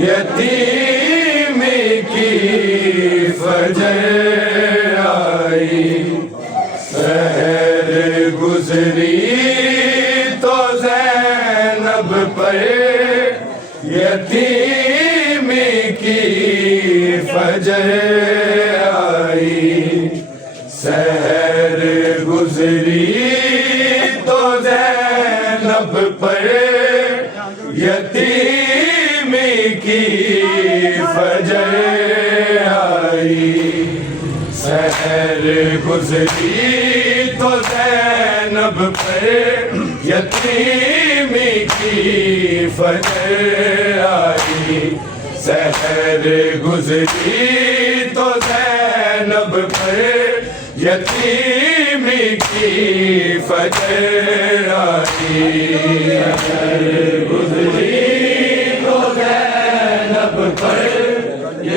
یتیم کی فجر آئی، سحر گزری تو زینب پر یتیم کی فجر آئی، سحر گزری تو زینب پر یتیم کی فجر آئی، سحر گزری تو زینب پر یتیم کی فجر آئی، سحر گزری تو زینب پر یتیم کی فجر آئی، سحر گزری تو زینب پر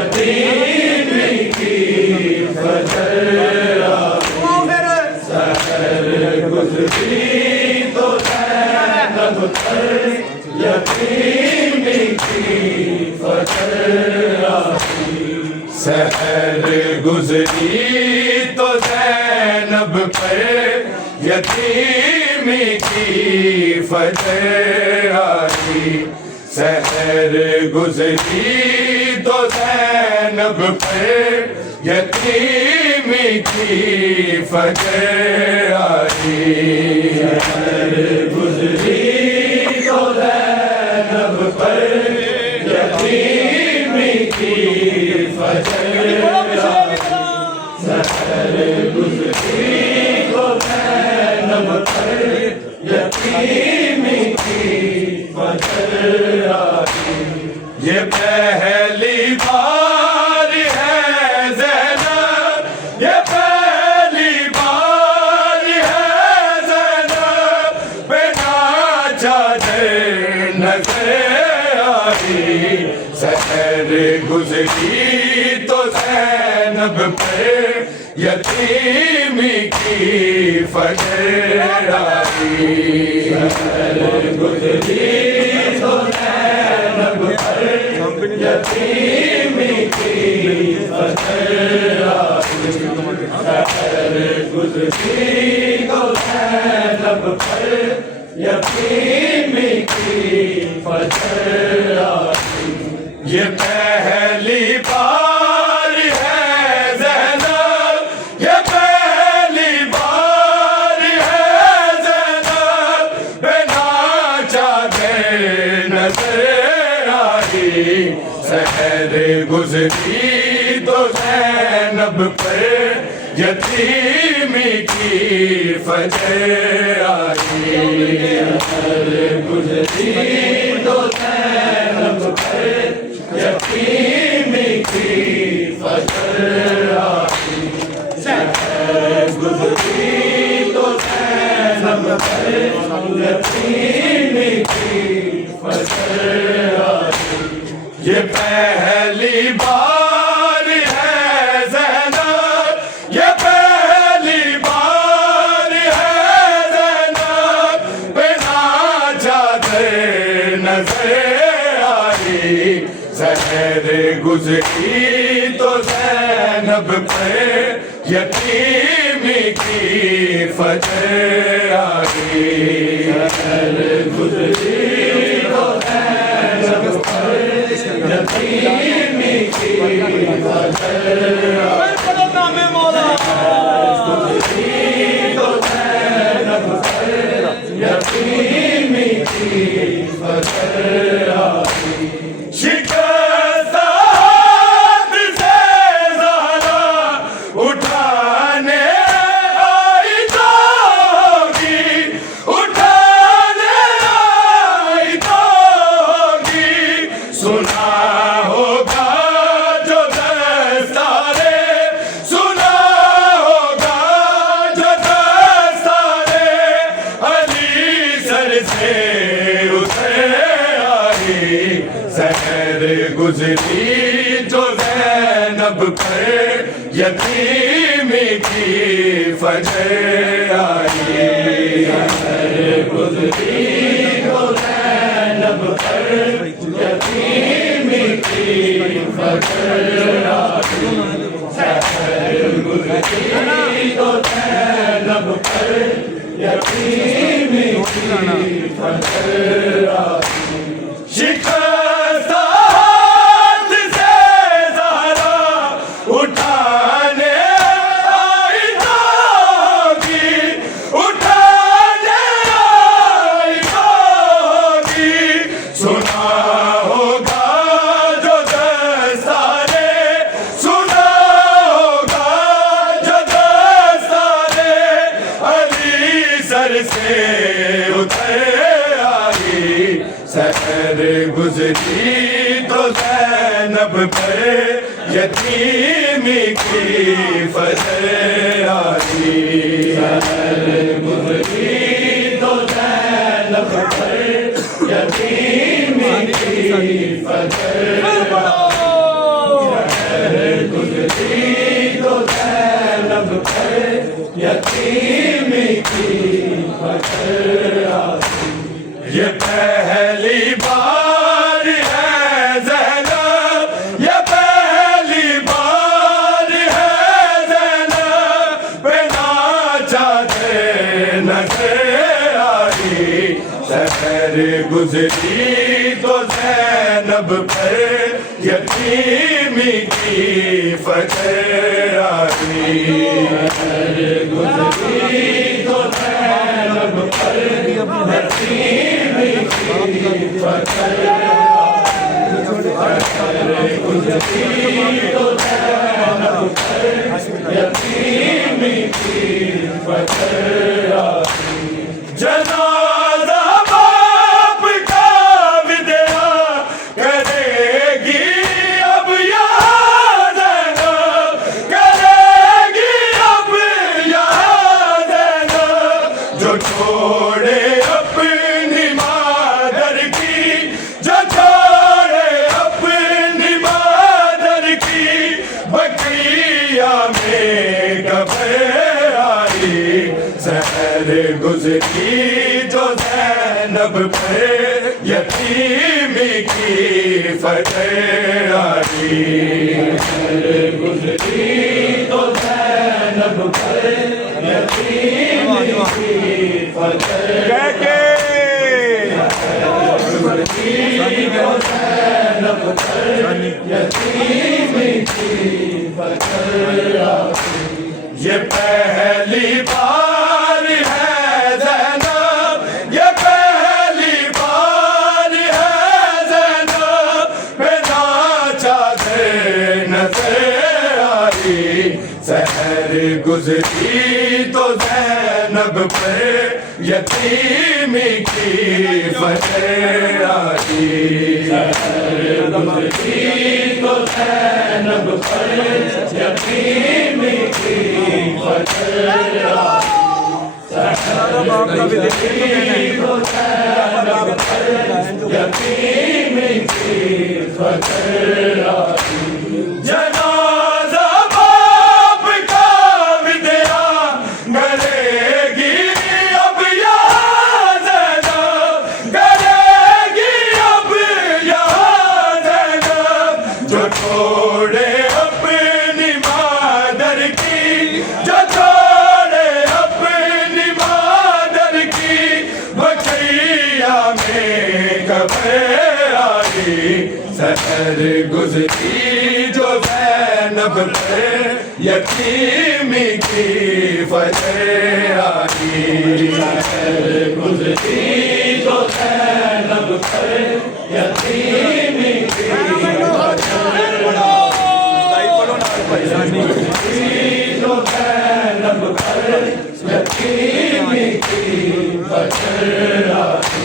یتیم کی فجر آئی، سحر گزری تو زینب پر یتیم کی فجر آئی، سحر گزری تو زینب پر یتیم کی فجر آئی، سحر گزری تو زینب پر یتیم کی فجر آئی، سحر گزری تو زینب پر یتیم کی فجر آئی، سحر گزری تو زینب پر یتیم کی فجر آئی، یہ پہلی بار ہے زینب، یہ پہلی بار ہے زینب بنا چادر نظر آئی، سحر گزری تو زینب پر یتیم کی فجر آئی، سحر گزری تو زینب پر یتیم کی فجر آئی، سحر گزری تو زینب پر یتیم کی فجر آئی، یہ پہلی بار ہے زینب، یہ پہلی بار ہے زینب بنا چادر نظر آئی، سحر گزری تو زینب پر یتیم کی فجر آئی، سحر گزری تو زینب پر یتیم کی فجر آئی، سحر گزری تو زینب پر یتیم کی فجر آئی، یہ پہلی بار ہے زینب، یہ پہلی بار ہے زینب بنا چادر نظر آئی، سحر گزری تو زینب پر یتیم کی فجر آئی، سحر گزری تو زینب پر یتیم کی فجر آئی، گزری تو زینب پر یتیم کی فجر آئی، شکست ہاتھ سے زہرا اٹھانے آئی تو ہوگی، اٹھانے آئی تو ہوگی، سنا ہوگا جو گزری جو زینب پر یتیمی کی فجر آئی، سحر گزری جو زینب پر یتیمی کی فجر آئی، سحر گزری جو زینب پر یتیمی کی فجر آئی، شکست ہاتھ سے زہرا اٹھانے آئی ہوگی، اٹھانے آئی ہوگی، سنا ہوگا جو دستارے، سنا ہوگا جو دستارے علی سر سے اتر آئی، سحر گزری تو زینب پر یتیمی کی فجر آئی، سحر گزری تو زینب پر یتیمی کی فجر آئی، سحر گزری تو زینب پر یتیمی کی فجر آئی، یہ پہلی بار ہے زینب، یہ پہلی بار ہے زینب پہ ناچاتے نظر آئی، سحر گزری تو زینب پر یتیمی کی فجر آئی، سحر گزری تو زینب پر یتیمی کی فجر آئی، سحر گزری تو زینب پر یتیمی کی فجر آئی، جنازہ باپ کا وداع کرے گی اب یہاں زینب، کرے گی اب یہاں زینب، جو چھوڑے اپنی مادر کی، جو چھوڑے اپنی مادر کی، بقیہ میں قبر آئی، سحر گزری جو زینب پر یتیمی کی فجر آئی، سحر گزری تو زینب پر یتیمی کی فجر آئی، سحر گزری جو زینب پر یتیمی کی فجر آئی، یہ پہلی بار ہے زینب، یہ پہلی بار ہے زینب پہ ناچاتے نظر آئی، سحر گزری تو زینب پر یتیمی کی فجر آئی، سحر گزری تو زینب پر یتیمی کی فجر آئی، سحر گزری تو زینب پر یتیمی کی فجر آئی، جنازہ باپ کا وداع کرے گی اب یہاں زینب، کرے گی اب یہاں زینب، جو چھوڑے اپنی مادر کی، جو چھوڑے اپنی مادر کی، بقیہ میں قبر آئی، سحر گزری جو زینب پر یتیمی کی فجر آئی، سحر گزری جو زینب پر یتیمی کی فجر آئی، جو زینب پر یتیمی کی فجر آئی،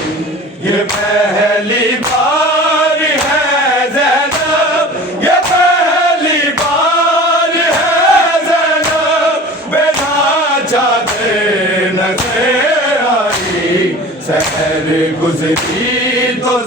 یہ پہلی بار ہے زینب، یہ پہلی بار ہے زینب بے ناچاتے نظر آئی، سحر گزری تو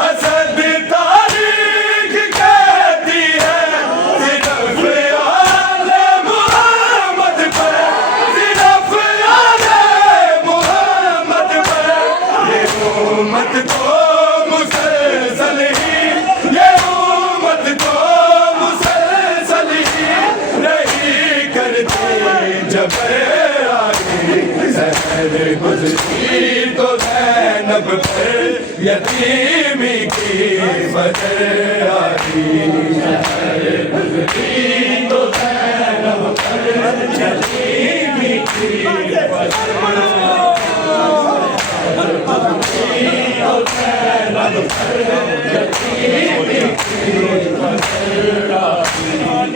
اسد تاریخ کہتی ہے صرف آل محمد پر، صرف آل محمد پر، یہ امت تو مسلسل ہی، یہ امت تو مسلسل ہی نہیں کرتی جبر آگے، سحر گزری تو زینب پر یتیمی کی فجر آئی، سحر گزری تو زینب پر یتیمی کی فجر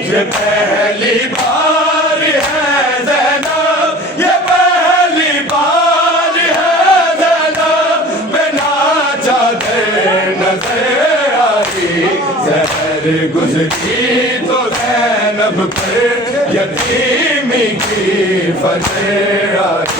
یہ پہلی بار ہے زینب، یہ پہلی بار ہے زینب، بنا چادر نظر آئی، سحر گزری تو زینب پر یتیمی کی فجر آئی،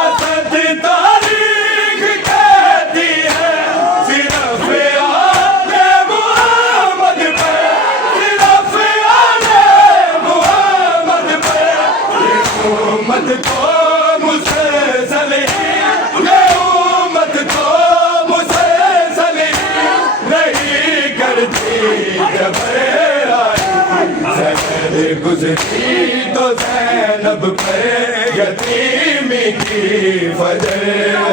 اسد تاریخ کہتی ہے صرف آل محمد پر، صرف آل محمد پر، یہ امت تو مسلسل ہی، یہ امت تو مسلسل ہی نہیں کرتی جبر آئی، سحر گزری تو زینب پر یتیمی کی فجر